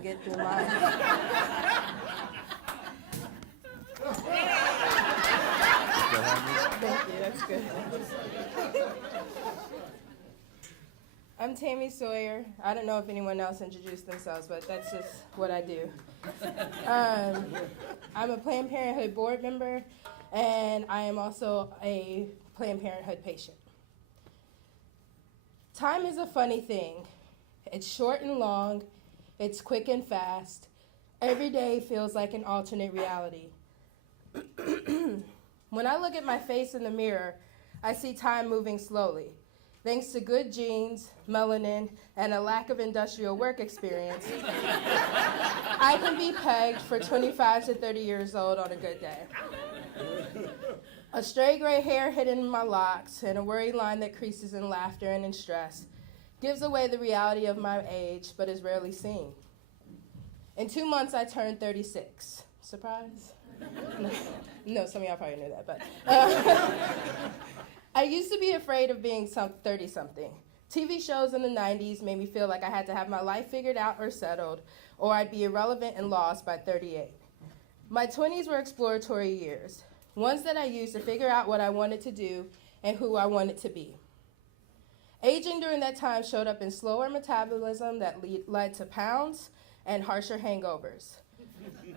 get through mine. Thank you, that's good. I'm Tami Sawyer. I don't know if anyone else introduced themselves, but that's just what I do. I'm a Planned Parenthood board member, and I am also a Planned Parenthood patient. Time is a funny thing. It's short and long. It's quick and fast. Every day feels like an alternate reality. When I look at my face in the mirror, I see time moving slowly. Thanks to good genes, melanin, and a lack of industrial work experience, I can be pegged for 25 to 30 years old on a good day. A stray gray hair hidden in my locks and a worried line that creases in laughter and in stress gives away the reality of my age, but is rarely seen. In 2 months, I turned 36. Surprise? No, some of y'all probably knew that, but I used to be afraid of being 30-something. TV shows in the 90s made me feel like I had to have my life figured out or settled, or I'd be irrelevant and lost by 38. My 20s were exploratory years, ones that I used to figure out what I wanted to do and who I wanted to be. Aging during that time showed up in slower metabolism that led to pounds and harsher hangovers.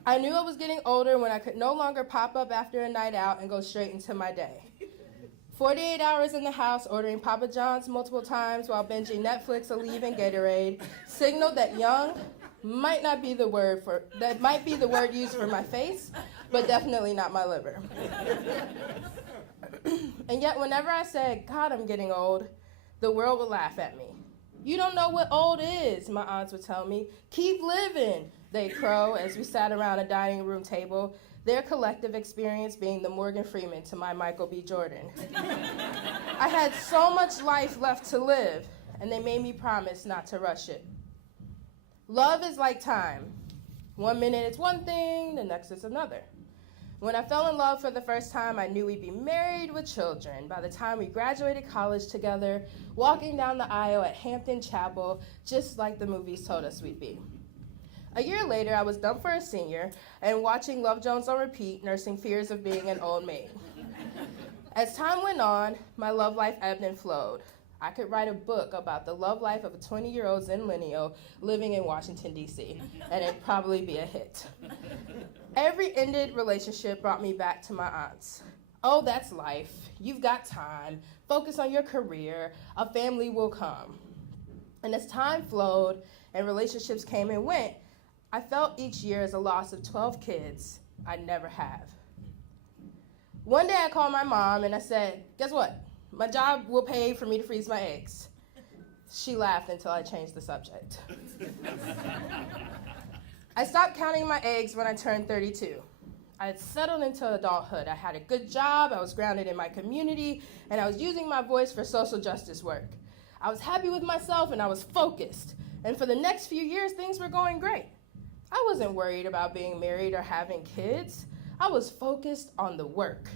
I knew I was getting older when I could no longer pop up after a night out and go straight into my day. 48 hours in the house ordering Papa John's multiple times while binging Netflix, Aleve, and Gatorade signaled that young might be the word used for my face, but definitely not my liver. And yet whenever I said, God, I'm getting old, the world would laugh at me. You don't know what old is, my aunts would tell me. Keep living, they'd crow as we sat around a dining room table, their collective experience being the Morgan Freeman to my Michael B. Jordan. I had so much life left to live, and they made me promise not to rush it. Love is like time. 1 minute it's one thing, the next it's another. When I fell in love for the first time, I knew we'd be married with children. By the time we graduated college together, walking down the aisle at Hampton Chapel, just like the movies told us we'd be. A year later, I was dumped for a senior and watching Love Jones on repeat, nursing fears of being an old maid. As time went on, my love life ebbed and flowed. I could write a book about the love life of a 20-year-old Zenlennial living in Washington, D.C., and it'd probably be a hit. Every ended relationship brought me back to my aunts. Oh, that's life. You've got time. Focus on your career. A family will come. And as time flowed and relationships came and went, I felt each year as a loss of 12 kids I'd never have. One day I called my mom and I said, guess what? My job will pay for me to freeze my eggs. She laughed until I changed the subject. I stopped counting my eggs when I turned 32. I had settled into adulthood. I had a good job, I was grounded in my community, and I was using my voice for social justice work. I was happy with myself and I was focused. And for the next few years, things were going great. I wasn't worried about being married or having kids. I was focused on the work.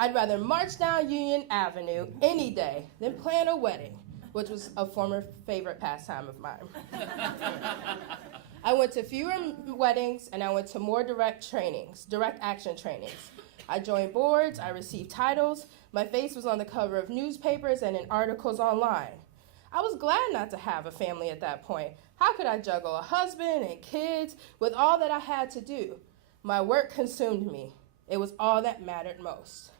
I'd rather march down Union Avenue any day than plan a wedding, which was a former favorite pastime of mine. I went to fewer weddings and I went to more direct action trainings. I joined boards, I received titles, my face was on the cover of newspapers and in articles online. I was glad not to have a family at that point. How could I juggle a husband and kids with all that I had to do? My work consumed me. It was all that mattered most.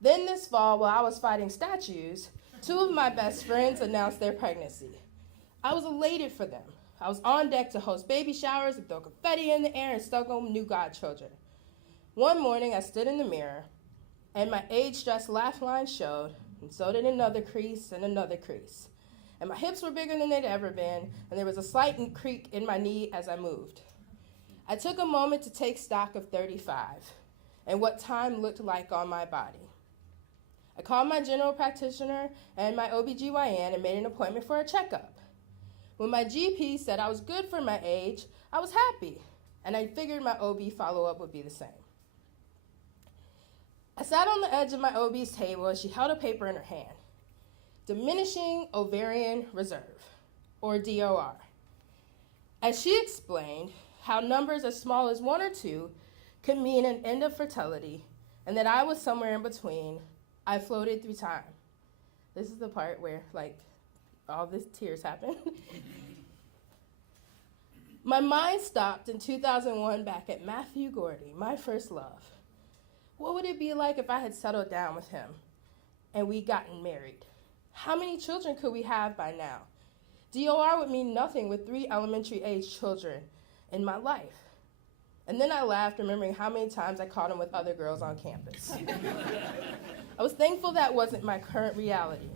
Then this fall, while I was fighting statues, 2 of my best friends announced their pregnancy. I was elated for them. I was on deck to host baby showers and throw confetti in the air and snuggle new godchildren. One morning, I stood in the mirror, and my age-stressed laugh line showed, and so did another crease and another crease. And my hips were bigger than they'd ever been, and there was a slight creak in my knee as I moved. I took a moment to take stock of 35 and what time looked like on my body. I called my general practitioner and my OBGYN and made an appointment for a checkup. When my GP said I was good for my age, I was happy, and I figured my OB follow-up would be the same. I sat on the edge of my OB's table as she held a paper in her hand. Diminishing ovarian reserve, or DOR. As she explained, how numbers as small as 1 or 2 could mean an end of fertility, and that I was somewhere in between, I floated through time. This is the part where, all the tears happen. My mind stopped in 2001 back at Matthew Gordy, my first love. What would it be like if I had settled down with him and we'd gotten married? How many children could we have by now? DOR would mean nothing with 3 elementary-age children in my life. And then I laughed, remembering how many times I caught him with other girls on campus. I was thankful that wasn't my current reality.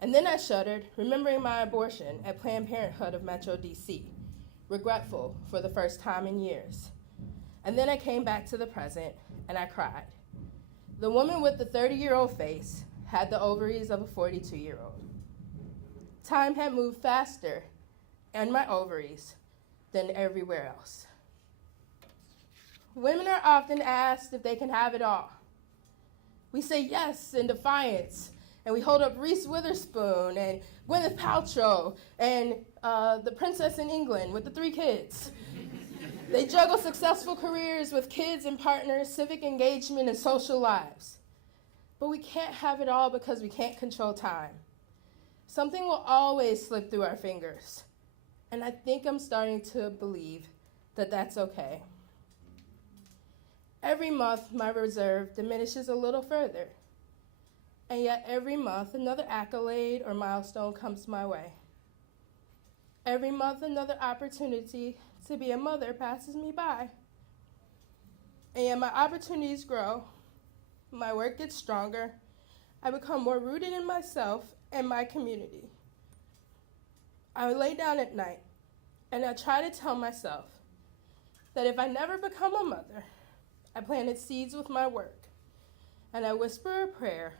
And then I shuddered, remembering my abortion at Planned Parenthood of Metro DC, regretful for the first time in years. And then I came back to the present, and I cried. The woman with the 30-year-old face had the ovaries of a 42-year-old. Time had moved faster in my ovaries than everywhere else. Women are often asked if they can have it all. We say yes in defiance, and we hold up Reese Witherspoon and Gwyneth Paltrow and the princess in England with the 3 kids. They juggle successful careers with kids and partners, civic engagement, and social lives. But we can't have it all because we can't control time. Something will always slip through our fingers. And I think I'm starting to believe that that's okay. Every month, my reserve diminishes a little further. And yet every month, another accolade or milestone comes my way. Every month, another opportunity to be a mother passes me by. And yet my opportunities grow, my work gets stronger, I become more rooted in myself and my community. I lay down at night and I try to tell myself that if I never become a mother, I planted seeds with my work, and I whisper a prayer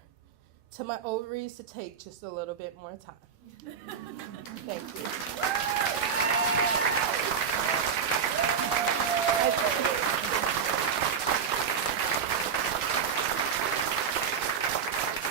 to my ovaries to take just a little bit more time. Thank you.